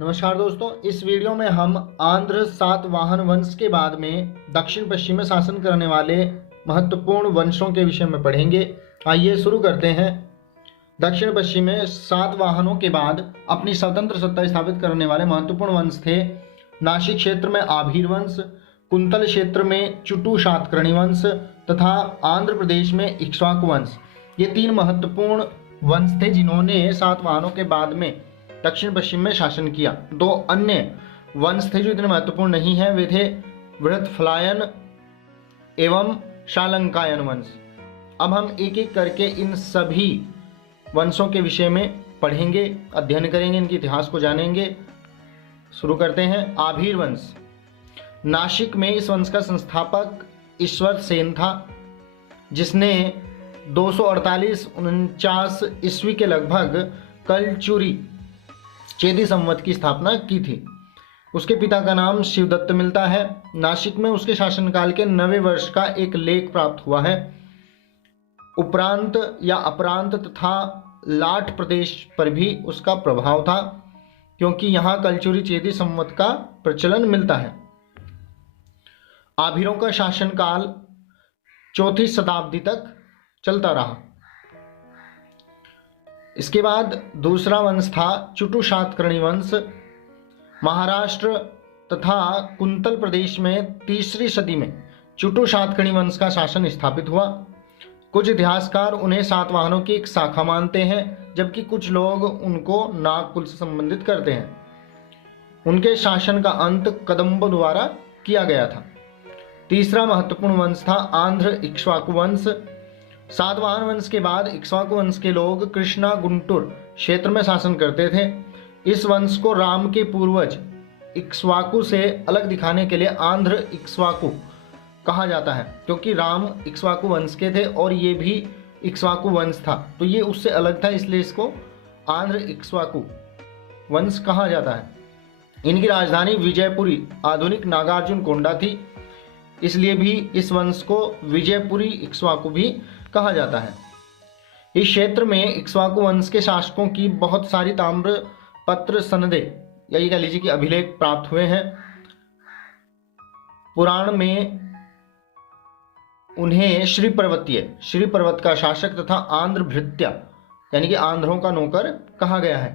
नमस्कार दोस्तों, इस वीडियो में हम आंध्र सातवाहन वंश के बाद में दक्षिण पश्चिम में शासन करने वाले महत्वपूर्ण वंशों के विषय में पढ़ेंगे। आइए शुरू करते हैं। दक्षिण पश्चिम में सातवाहनों के बाद अपनी स्वतंत्र सत्ता स्थापित करने वाले महत्वपूर्ण वंश थे नासिक क्षेत्र में आभीर वंश, कुंतल क्षेत्र में चुटू सातकर्णी वंश तथा आंध्र प्रदेश में इक्ष्वाकु वंश। ये तीन महत्वपूर्ण वंश थे जिन्होंने सातवाहनों के बाद में दक्षिण पश्चिम में शासन किया। दो अन्य वंश थे जो इतने महत्वपूर्ण नहीं हैं, वे थे वृत्रफलायन एवं शालंकायन वंश। अब हम एक एक करके इन सभी वंशों के विषय में पढ़ेंगे, अध्ययन करेंगे, इनके इतिहास को जानेंगे। शुरू करते हैं। आभीर वंश। नासिक में इस वंश का संस्थापक ईश्वर सेन था, जिसने 248-49 ईस्वी के लगभग कलचुरी चेदी संवत की स्थापना की थी। उसके पिता का नाम शिवदत्त मिलता है। नासिक में उसके शासनकाल के 9वें वर्ष का एक लेख प्राप्त हुआ है। उपरांत या अपरांत तथा लाट प्रदेश पर भी उसका प्रभाव था, क्योंकि यहाँ कलचुरी चेदी संवत का प्रचलन मिलता है। आभीरों का शासनकाल 4वीं शताब्दी तक चलता रहा। इसके बाद दूसरा वंश था चुटू सातकर्णी वंश। महाराष्ट्र तथा कुंतल प्रदेश में 3री सदी में चुटू सातकर्णी वंश का शासन स्थापित हुआ। कुछ इतिहासकार उन्हें सातवाहनों की एक शाखा मानते हैं, जबकि कुछ लोग उनको नागकुल से संबंधित करते हैं। उनके शासन का अंत कदंबों द्वारा किया गया था। तीसरा महत्वपूर्ण वंश था आंध्र इक्ष्वाकु वंश। सातवाहन वंश के बाद इक्ष्वाकु वंश के लोग कृष्णा गुंटूर क्षेत्र में शासन करते थे। इस वंश को राम के पूर्वज इक्ष्वाकु से अलग दिखाने के लिए आंध्र इक्ष्वाकु कहा जाता है, क्योंकि राम इक्ष्वाकु वंश के थे और ये भी इक्ष्वाकु वंश था, तो ये उससे अलग था, इसलिए इसको आंध्र इक्ष्वाकु वंश कहा जाता है। इनकी राजधानी विजयपुरी आधुनिक नागार्जुन कोंडा थी, इसलिए भी इस वंश को विजयपुरी इक्ष्वाकु भी कहा जाता है। इस क्षेत्र में इक्ष्वाकु वंश के शासकों की बहुत सारी ताम्र पत्र सनदे या ये कह लीजिए कि अभिलेख प्राप्त हुए हैं। पुराण में उन्हें श्री पर्वत का शासक तथा आंध्र भृत्या यानी कि आंध्रों का नौकर कहा गया है।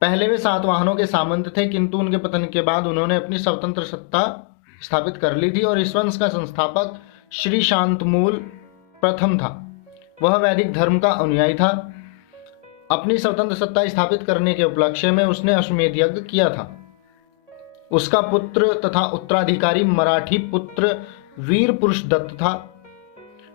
पहले वे सातवाहनों के सामंत थे, किंतु उनके पतन के बाद उन्होंने अपनी स्वतंत्र सत्ता स्थापित कर ली थी और इस वंश का संस्थापक श्री शांतमूल प्रथम था। वह वैदिक धर्म का अनुयायी था। अपनी स्वतंत्र सत्ता स्थापित करने के उपलक्ष्य में उसने अश्वमेध यज्ञ किया था। उसका पुत्र तथा उत्तराधिकारी मराठी पुत्र वीर पुरुष दत्त था।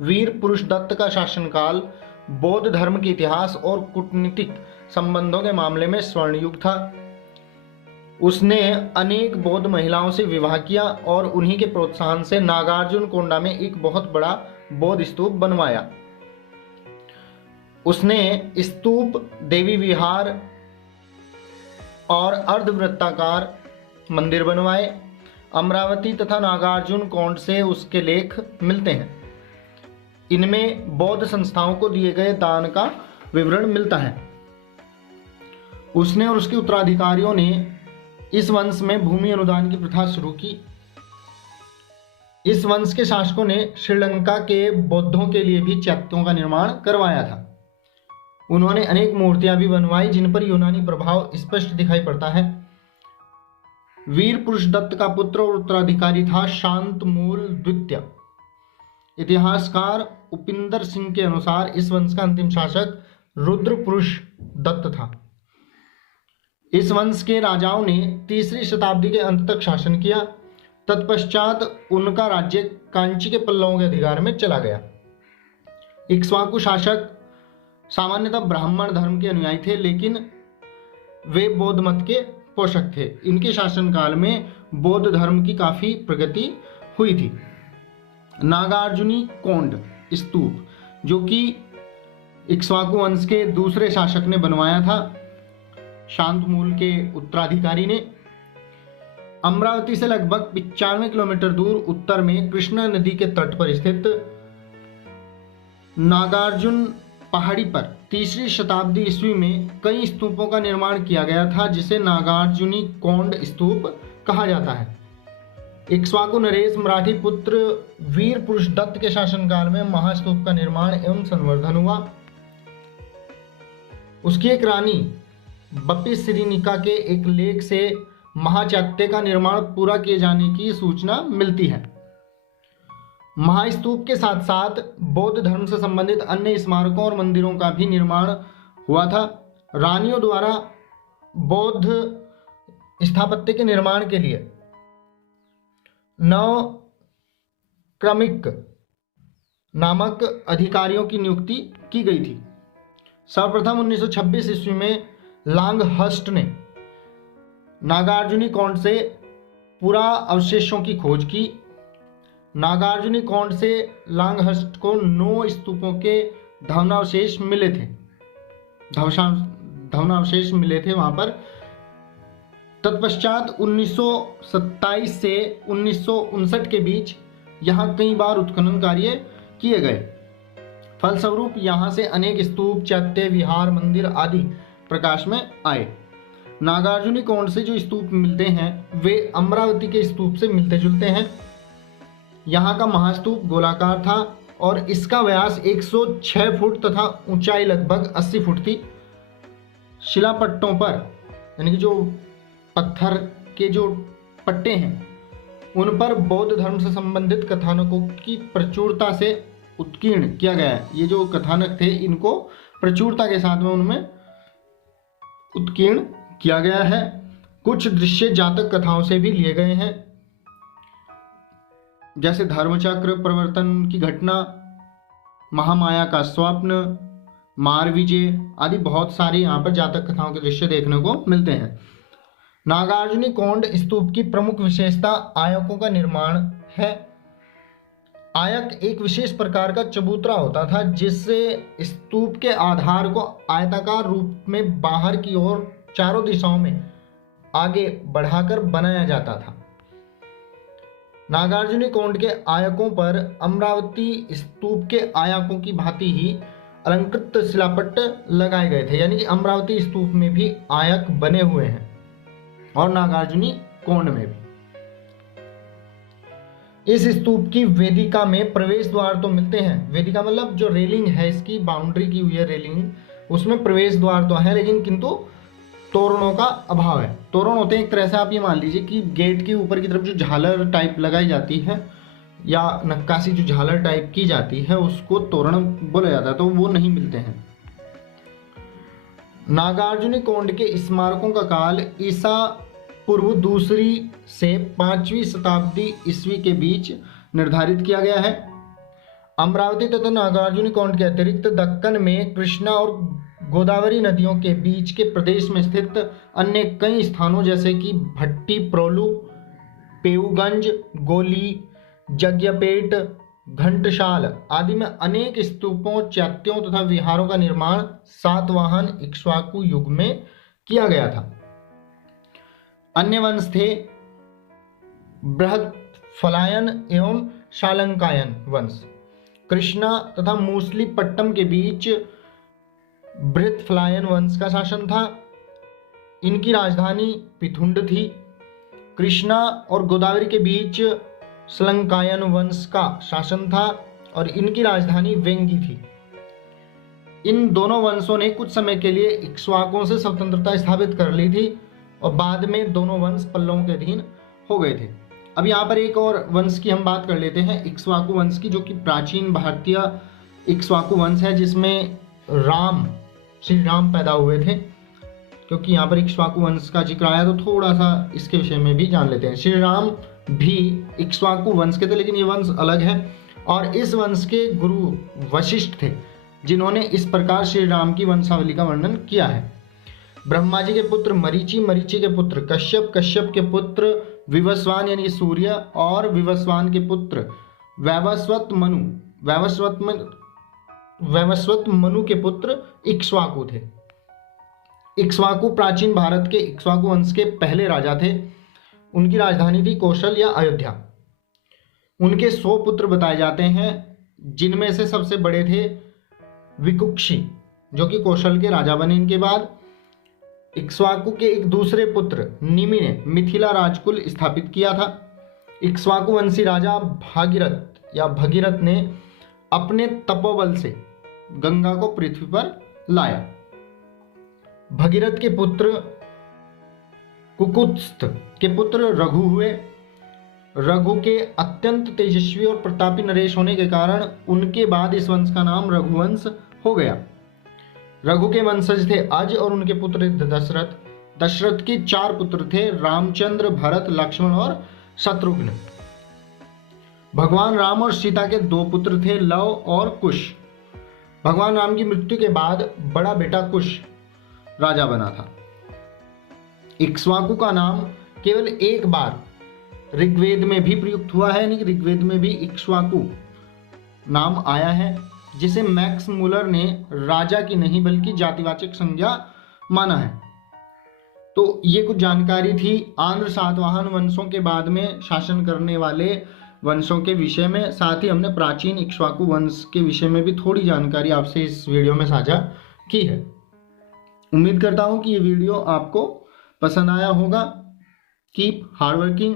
वीर पुरुष दत्त का शासनकाल बौद्ध धर्म के इतिहास और कूटनीतिक संबंधों के मामले में स्वर्णयुग था। उसने अनेक बौद्ध महिलाओं से विवाह किया और उन्हीं के प्रोत्साहन से नागार्जुन कोंडा में एक बहुत बड़ा बौद्ध स्तूप बनवाया। उसने स्तूप, देवी विहार और अर्धवृत्ताकार मंदिर बनवाए। अमरावती तथा नागार्जुन कोंड से उसके लेख मिलते हैं। इनमें बौद्ध संस्थाओं को दिए गए दान का विवरण मिलता है। उसने और उसके उत्तराधिकारियों ने इस वंश में भूमि अनुदान की प्रथा शुरू की। इस वंश के शासकों ने श्रीलंका के बौद्धों के लिए भी चैत्यों का निर्माण करवाया था। उन्होंने अनेक मूर्तियां भी बनवाई जिन पर यूनानी प्रभाव स्पष्ट दिखाई पड़ता है। वीर पुरुष दत्त का पुत्र और उत्तराधिकारी था शांतमूल द्वितीय। इतिहासकार उपिंदर सिंह के अनुसार इस वंश का अंतिम शासक रुद्र पुरुष दत्त था। इस वंश के राजाओं ने 3री शताब्दी के अंत तक शासन किया। तत्पश्चात उनका राज्य कांची के पल्लवों के अधिकार में चला गया। इक्ष्वाकु शासक सामान्यतः ब्राह्मण धर्म के अनुयायी थे, लेकिन वे बौद्ध मत के पोषक थे। इनके शासनकाल में बौद्ध धर्म की काफी प्रगति हुई थी। नागार्जुनी कोंड स्तूप, जो कि इक्ष्वाकु वंश के दूसरे शासक ने बनवाया था, शांतमूल के उत्तराधिकारी ने, अमरावती से लगभग 95 किलोमीटर दूर उत्तर में कृष्णा नदी के तट पर स्थित नागार्जुन पहाड़ी पर 3री शताब्दी ईस्वी में कई स्तूपों का निर्माण किया गया था, जिसे नागार्जुनी कोंड स्तूप कहा जाता है। इक्ष्वाकु नरेश मराठी पुत्र वीर पुरुष दत्त के शासनकाल में महास्तूप का निर्माण एवं संवर्धन हुआ। उसकी एक रानी बपी सिरिनिका के एक लेख से महाचैत्य का निर्माण पूरा किए जाने की सूचना मिलती है। महास्तूप के साथ साथ बौद्ध धर्म से संबंधित अन्य स्मारकों और मंदिरों का भी निर्माण हुआ था। रानियों द्वारा बौद्ध स्थापत्य के निर्माण के लिए नवक्रमिक नामक अधिकारियों की नियुक्ति की गई थी। सर्वप्रथम 1926 ईस्वी में लांगहस्ट ने नागार्जुनी कोंड से पुरा अवशेषों की खोज की। नागार्जुनी कोंड से लांगहस्ट को 9 स्तूपों के ध्वंसावशेष मिले थे वहां पर। तत्पश्चात 1927 से 1959 के बीच यहाँ कई बार उत्खनन कार्य किए गए। फलस्वरूप यहाँ से अनेक स्तूप, चैत्य, विहार, मंदिर आदि प्रकाश में आए। नागार्जुनी कोंड से जो स्तूप मिलते हैं वे अमरावती के स्तूप से मिलते जुलते हैं। यहाँ का महास्तूप गोलाकार था और इसका व्यास 106 फुट तथा ऊंचाई लगभग 80 फुट थी। शिलापट्टों पर यानी कि जो पत्थर के जो पट्टे हैं उन पर बौद्ध धर्म से संबंधित कथानकों की प्रचुरता से उत्कीर्ण किया गया है। ये जो कथानक थे इनको प्रचुरता के साथ में उनमें उत्कीर्ण किया गया है। कुछ दृश्य जातक कथाओं से भी लिए गए हैं, जैसे धर्मचक्र प्रवर्तन की घटना, महामाया का स्वप्न, मार विजय आदि बहुत सारी यहाँ पर जातक कथाओं के दृश्य देखने को मिलते हैं। नागार्जुनी कोंड स्तूप की प्रमुख विशेषता आयकों का निर्माण है। आयक एक विशेष प्रकार का चबूतरा होता था जिससे स्तूप के आधार को आयताकार रूप में बाहर की ओर चारों दिशाओं में आगे बढ़ाकर बनाया जाता था। नागार्जुनी कोंड के आयकों पर अमरावती स्तूप के आयकों की भांति ही अलंकृत शिलापट्ट लगाए गए थे, यानी कि अमरावती स्तूप में भी आयक बने हुए हैं और नागार्जुनी कोंड में भी। इस स्तूप की वेदिका में प्रवेश द्वार तो मिलते हैं। वेदिका मतलब जो रेलिंग है, इसकी बाउंड्री की हुई है रेलिंग, उसमें प्रवेश द्वार तो है लेकिन किंतु तोरणों का अभाव है। तोरण होते हैं एक तरह से आप ये मान लीजिए कि गेट के ऊपर की तरफ जो झालर टाइप लगाई जाती है या नक्काशी जो झालर टाइप की जाती है उसको तोरण बोला जाता है, तो वो नहीं मिलते हैं। नागार्जुनी कोंड के स्मारकों का काल ईसा पूर्व 2री से 5वीं शताब्दी ईस्वी के बीच निर्धारित किया गया है। अमरावती तथा नागार्जुनी कोंड के अतिरिक्त दक्कन में कृष्णा और गोदावरी नदियों के बीच के प्रदेश में स्थित अन्य कई स्थानों जैसे कि भट्टी प्रोलू, पेऊगंज, गोली, जग्यपेट, घंटशाल आदि में अनेक स्तूपों, चैत्यों तथा विहारों का निर्माण सातवाहन इक्ष्वाकु युग में किया गया था। अन्य वंश थे बृहत्फलायन एवं शालंकायन वंश। कृष्णा तथा मूसलीपट्टम के बीच बृहत्फलायन वंश का शासन था। इनकी राजधानी पिथुंड थी। कृष्णा और गोदावरी के बीच श्लंकायन वंश का शासन था और इनकी राजधानी वेंगी थी। इन दोनों वंशों ने कुछ समय के लिए इक्ष्वाकुओं से स्वतंत्रता स्थापित कर ली थी और बाद में दोनों वंश पल्लवों के अधीन हो गए थे। अब यहाँ पर एक और वंश की हम बात कर लेते हैं, इक्ष्वाकु वंश की, जो कि प्राचीन भारतीय इक्ष्वाकु वंश है जिसमें श्री राम पैदा हुए थे। क्योंकि यहाँ पर इक्ष्वाकु वंश का जिक्र आया तो थोड़ा सा इसके विषय में भी जान लेते हैं। श्री राम भी इक्ष्वाकु वंश के थे लेकिन ये वंश अलग है और इस वंश के गुरु वशिष्ठ थे जिन्होंने इस प्रकार श्री राम की वंशावली का वर्णन किया है। ब्रह्मा जी के पुत्र मरीचि, मरीचि के पुत्र कश्यप, कश्यप के पुत्र विवस्वान यानी सूर्य और विवस्वान के पुत्र वैवस्वत मनु, वैवस्वत मनु के पुत्र इक्ष्वाकु थे। इक्ष्वाकु प्राचीन भारत के इक्ष्वाकु वंश के पहले राजा थे। उनकी राजधानी थी कौशल या अयोध्या। उनके 100 पुत्र बताए जाते हैं जिनमें से सबसे बड़े थे विकुक्षी जो कि कौशल के राजा बने। इनके बाद इक्ष्वाकु के एक दूसरे पुत्र निमि ने मिथिला राजकुल स्थापित किया था। इक्ष्वाकु वंशी राजा भागीरथ या भगीरथ ने अपने तपोबल से गंगा को पृथ्वी पर लाया। भगीरथ के पुत्र कुकुत्स्थ के पुत्र रघु हुए। रघु के अत्यंत तेजस्वी और प्रतापी नरेश होने के कारण उनके बाद इस वंश का नाम रघुवंश हो गया। रघु के वंशज थे अज और उनके पुत्र थे दशरथ। दशरथ के 4 पुत्र थे, रामचंद्र, भरत, लक्ष्मण और शत्रुघ्न। भगवान राम और सीता के 2 पुत्र थे, लव और कुश। भगवान राम की मृत्यु के बाद बड़ा बेटा कुश राजा बना था। इक्ष्वाकु का नाम केवल एक बार ऋग्वेद में भी प्रयुक्त हुआ है, यानी कि ऋग्वेद में भी इक्ष्वाकु नाम आया है, जिसे मैक्स मुलर ने राजा की नहीं बल्कि जातिवाचक संज्ञा माना है। तो ये कुछ जानकारी थी आंध्र सातवाहन वंशों के बाद में शासन करने वाले वंशों के विषय में। साथ ही हमने प्राचीन इक्ष्वाकु वंश के विषय में भी थोड़ी जानकारी आपसे इस वीडियो में साझा की है। उम्मीद करता हूँ कि ये वीडियो आपको पसंद आया होगा। Keep hard working.